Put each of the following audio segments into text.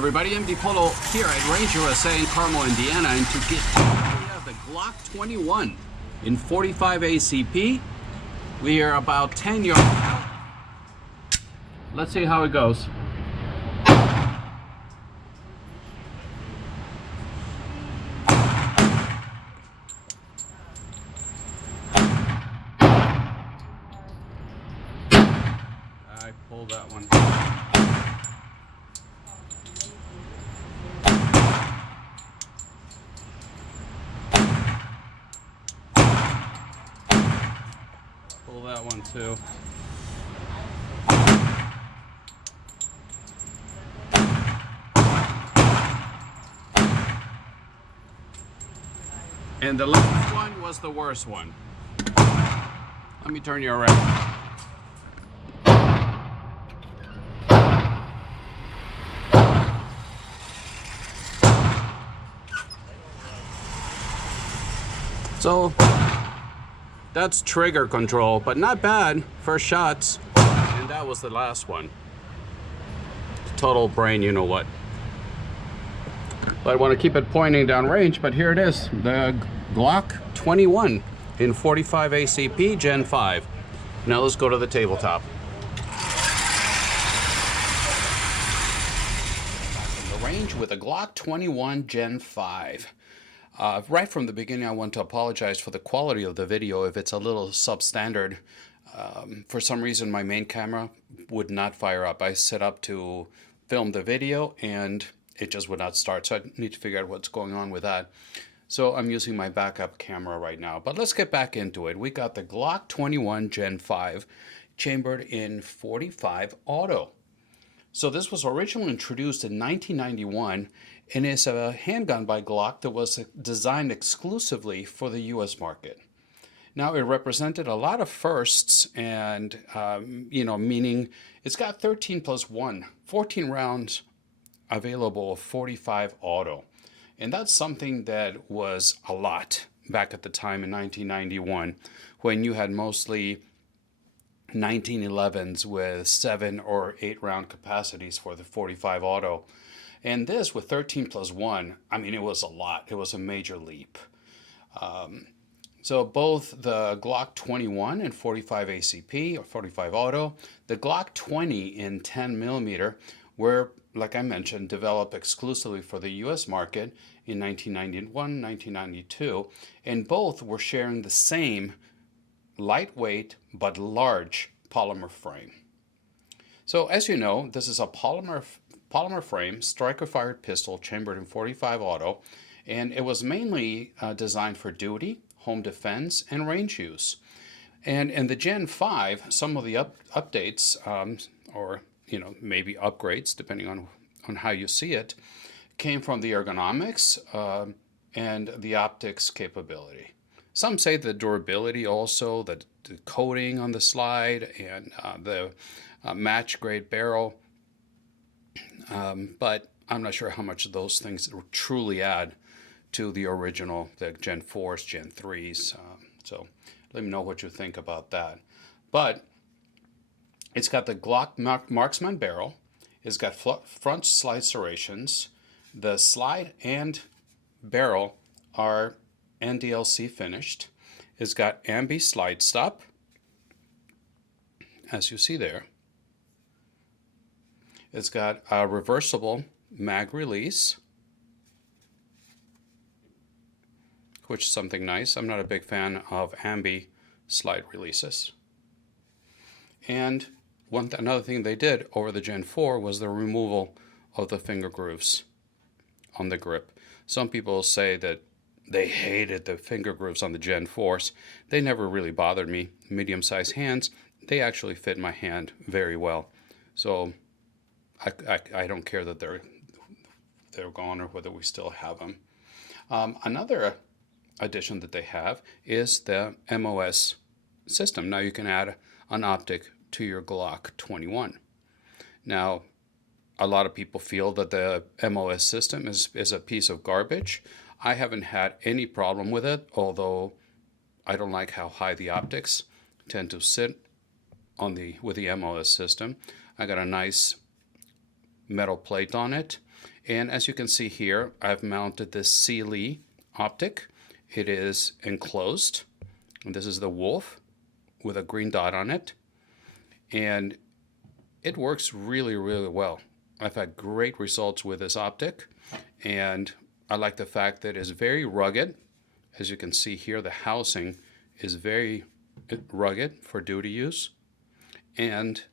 everybody, MDpolo here at Range USA in Carmel, Indiana, and to get the Glock 21 in 45 ACP. We are about 10 yards out. Let's see how it goes. I pulled that one. Pull that one too. And the last one was the worst one. Let me turn you around. So that's trigger control, but not bad. First shots, and that was the last one. Total brain, you know what. But I want to keep it pointing down range, but here it is, the Glock 21 in 45 ACP Gen 5. Now let's go to the tabletop. Back in the range with a Glock 21 Gen 5. Right from the beginning, I want to apologize for the quality of the video if it's a little substandard. For some reason, my main camera would not fire up. I set up to film the video and it just would not start. So I need to figure out what's going on with that. So I'm using my backup camera right now. But let's get back into it. We got the Glock 21 Gen 5 chambered in 45 auto. So this was originally introduced in 1991 and is a handgun by Glock that was designed exclusively for the US market. Now it represented a lot of firsts and, meaning it's got 14 rounds available of 45 auto. And that's something that was a lot back at the time in 1991 when you had mostly 1911s with 7 or 8 round capacities for the 45 auto. And this with 13+1, I mean, it was a lot. It was a major leap. So both the Glock 21 and 45 ACP or 45 auto, the Glock 20 in 10mm were, like I mentioned, developed exclusively for the US market in 1991, 1992, and both were sharing the same lightweight but large polymer frame. So as you know, this is a polymer frame striker-fired pistol chambered in 45 auto, and it was mainly designed for duty, home defense, and range use. And in the Gen 5, some of the updates, or maybe upgrades, depending on how you see it, came from the ergonomics and the optics capability. Some say the durability also, the coating on the slide, and the match grade barrel. But I'm not sure how much of those things truly add to the original, the Gen 4s, Gen 3s. So let me know what you think about that. But it's got the Glock Marksman barrel. It's got front slide serrations. The slide and barrel are NDLC finished. It's got ambi slide stop, as you see there. It's got a reversible mag release, which is something nice. I'm not a big fan of ambi slide releases. And another thing they did over the Gen 4 was the removal of the finger grooves on the grip. Some people say that they hated the finger grooves on the Gen 4s. They never really bothered me. Medium-sized hands, they actually fit my hand very well. So I don't care that they're gone or whether we still have them. Another addition that they have is the MOS system. Now you can add an optic to your Glock 21. Now, a lot of people feel that the MOS system is a piece of garbage. I haven't had any problem with it, although I don't like how high the optics tend to sit with the MOS system. I got a nice metal plate on it, And as you can see here, I've mounted this cyelee optic. It is enclosed. And this is the wolf with a green dot on it. And it works really, really well. I've had great results with this optic. And I like the fact that it's very rugged. As you can see here, the housing is very rugged for duty use and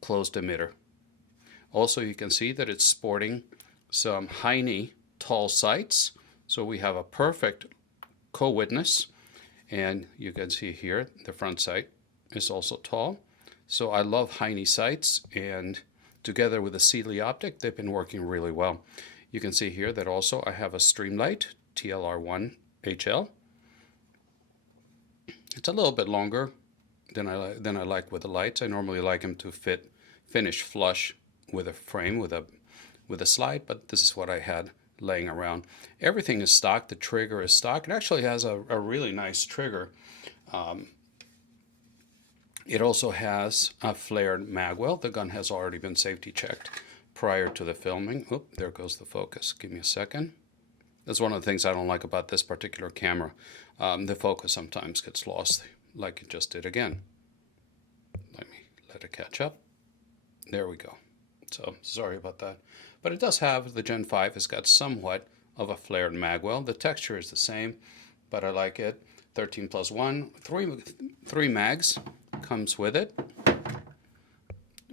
closed emitter. Also, you can see that it's sporting some high-knee tall sights. So we have a perfect co-witness. And you can see here, the front sight is also tall. So I love high-knee sights, and together with the cyelee optic, they've been working really well. You can see here that also I have a Streamlight TLR1 HL. It's a little bit longer than I like with the lights. I normally like them to finish flush with a frame with a slide, but this is what I had laying around. Everything is stock. The trigger is stock. It actually has a really nice trigger. It also has a flared magwell. The gun has already been safety checked prior to the filming. Oop, there goes the focus. Give me a second. That's one of the things I don't like about this particular camera. The focus sometimes gets lost, like it just did again. Let me let it catch up. There we go. So sorry about that. But it does have, the Gen 5 has got somewhat of a flared magwell. The texture is the same, but I like it. 13+1, three mags comes with it.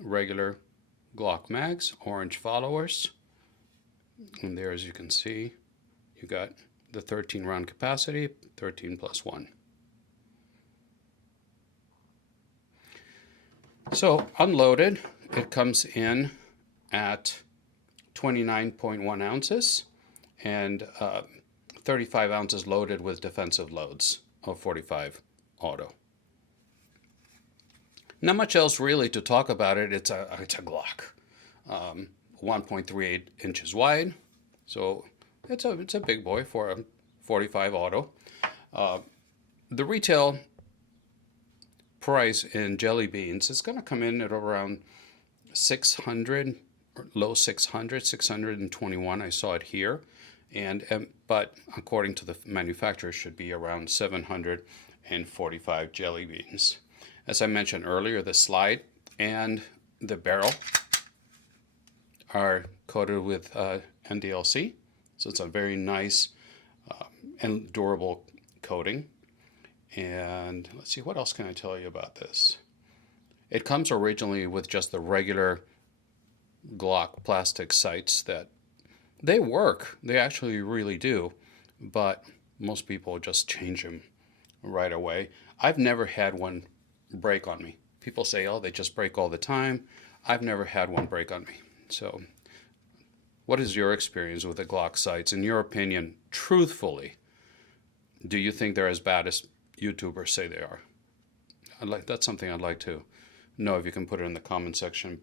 Regular Glock mags, orange followers. And there, as you can see, you got the 13 round capacity, 13+1. So unloaded, it comes in at 29.1 ounces and 35 ounces loaded with defensive loads of 45 auto. Not much else really to talk about it. It's a Glock, 1.38 inches wide, so it's a big boy for a 45 auto. The retail price in jelly beans is going to come in at around 600, low 600, 621. I saw it here, but according to the manufacturer, it should be around 745 jelly beans. As I mentioned earlier, the slide and the barrel are coated with NDLC, so it's a very nice and durable coating. And let's see, what else can I tell you about this? It comes originally with just the regular Glock plastic sights that they work. They actually really do, but most people just change them right away. I've never had one break on me. People say, oh, they just break all the time. I've never had one break on me. So what is your experience with the Glock sights? In your opinion, truthfully, do you think they're as bad as YouTubers say they are? That's something I'd like to know. If you can put it in the comment section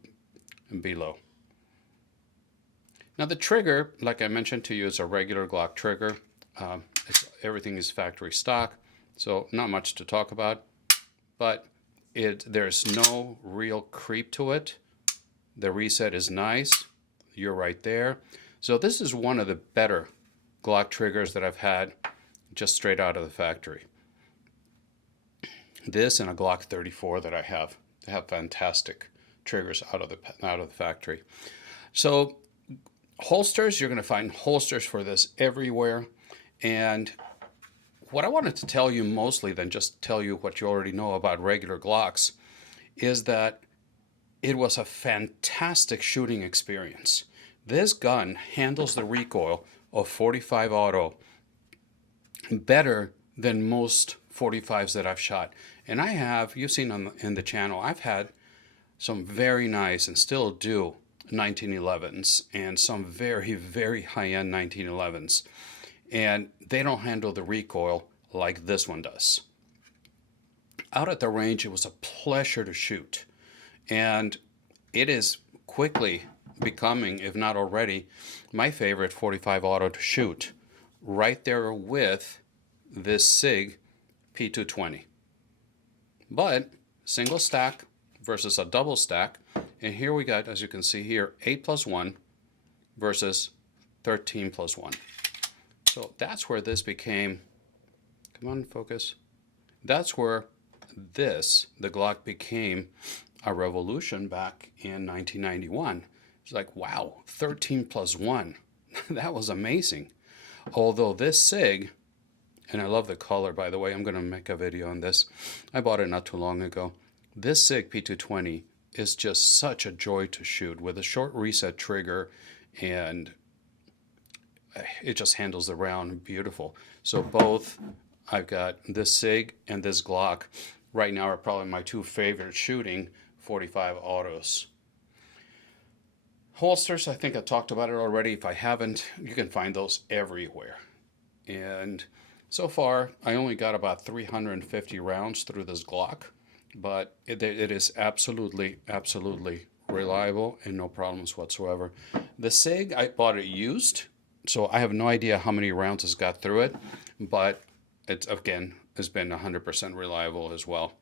below. Now the trigger, like I mentioned to you, is a regular Glock trigger. Everything is factory stock, so not much to talk about, but there's no real creep to it. The reset is nice. You're right there. So this is one of the better Glock triggers that I've had just straight out of the factory. This and a Glock 34 that I have. They have fantastic triggers out of the factory. So holsters, you're going to find holsters for this everywhere. And what I wanted to tell you mostly than just tell you what you already know about regular Glocks is that it was a fantastic shooting experience. This gun handles the recoil of 45 auto better than most 45s that I've shot. And I have, you've seen in the channel, I've had some very nice and still do 1911s and some very, very high-end 1911s. And they don't handle the recoil like this one does. Out at the range, it was a pleasure to shoot. And it is quickly becoming, if not already, my favorite 45 auto to shoot. Right there with this SIG P220. But single stack versus a double stack. And here we got, as you can see here, 8+1 versus 13 plus 1. So that's where this became, come on, focus. That's where this, the Glock, became a revolution back in 1991. It's like, wow, 13 plus 1. That was amazing. Although this SIG, and I love the color, by the way, I'm going to make a video on this. I bought it not too long ago. This SIG P220 is just such a joy to shoot with a short reset trigger, and it just handles the round beautiful. So both, I've got this SIG and this Glock right now are probably my two favorite shooting .45 autos. Holsters, I think I talked about it already. If I haven't, you can find those everywhere. And so far, I only got about 350 rounds through this Glock, but it is absolutely, absolutely reliable and no problems whatsoever. The SIG, I bought it used, so I have no idea how many rounds it's got through it, but it's, again, has been 100% reliable as well.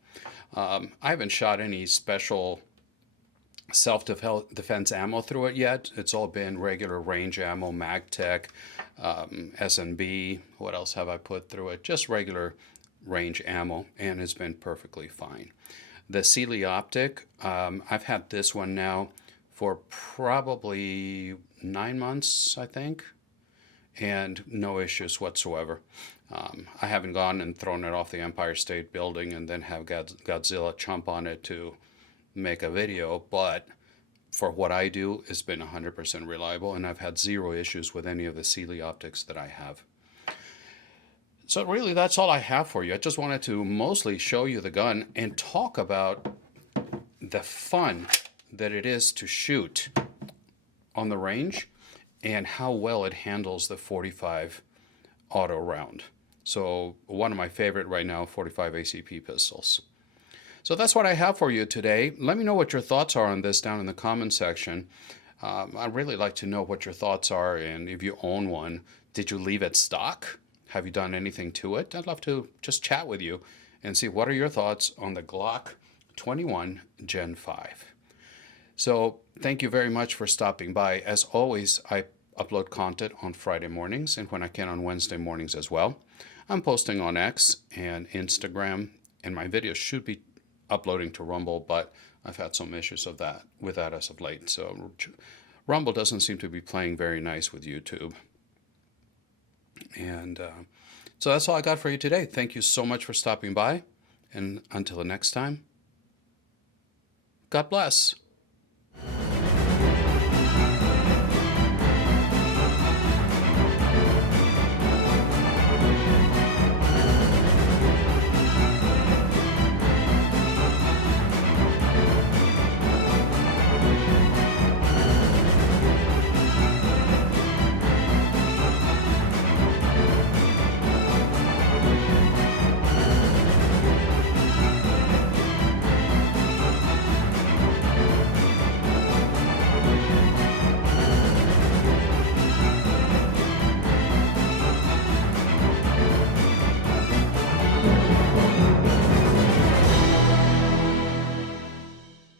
I haven't shot any special self-defense ammo through it yet. It's all been regular range ammo, MagTech, S&B. What else have I put through it? Just regular range ammo, and it's been perfectly fine. The cyelee optic, I've had this one now for probably 9 months, I think, and no issues whatsoever. I haven't gone and thrown it off the Empire State Building and then have Godzilla chomp on it to make a video, but for what I do, it's been 100% reliable, and I've had zero issues with any of the cyelee optics that I have. So really, that's all I have for you. I just wanted to mostly show you the gun and talk about the fun that it is to shoot on the range and how well it handles the .45 auto round. So one of my favorite right now, .45 ACP pistols. So that's what I have for you today. Let me know what your thoughts are on this down in the comment section. I'd really like to know what your thoughts are, and if you own one, did you leave it stock? Have you done anything to it? I'd love to just chat with you and see what are your thoughts on the Glock 21 Gen 5. So thank you very much for stopping by. As always, I upload content on Friday mornings and when I can on Wednesday mornings as well. I'm posting on X and Instagram, and my videos should be uploading to Rumble, but I've had some issues with that as of late. So Rumble doesn't seem to be playing very nice with YouTube. And so that's all I got for you today. Thank you so much for stopping by. And until the next time, God bless.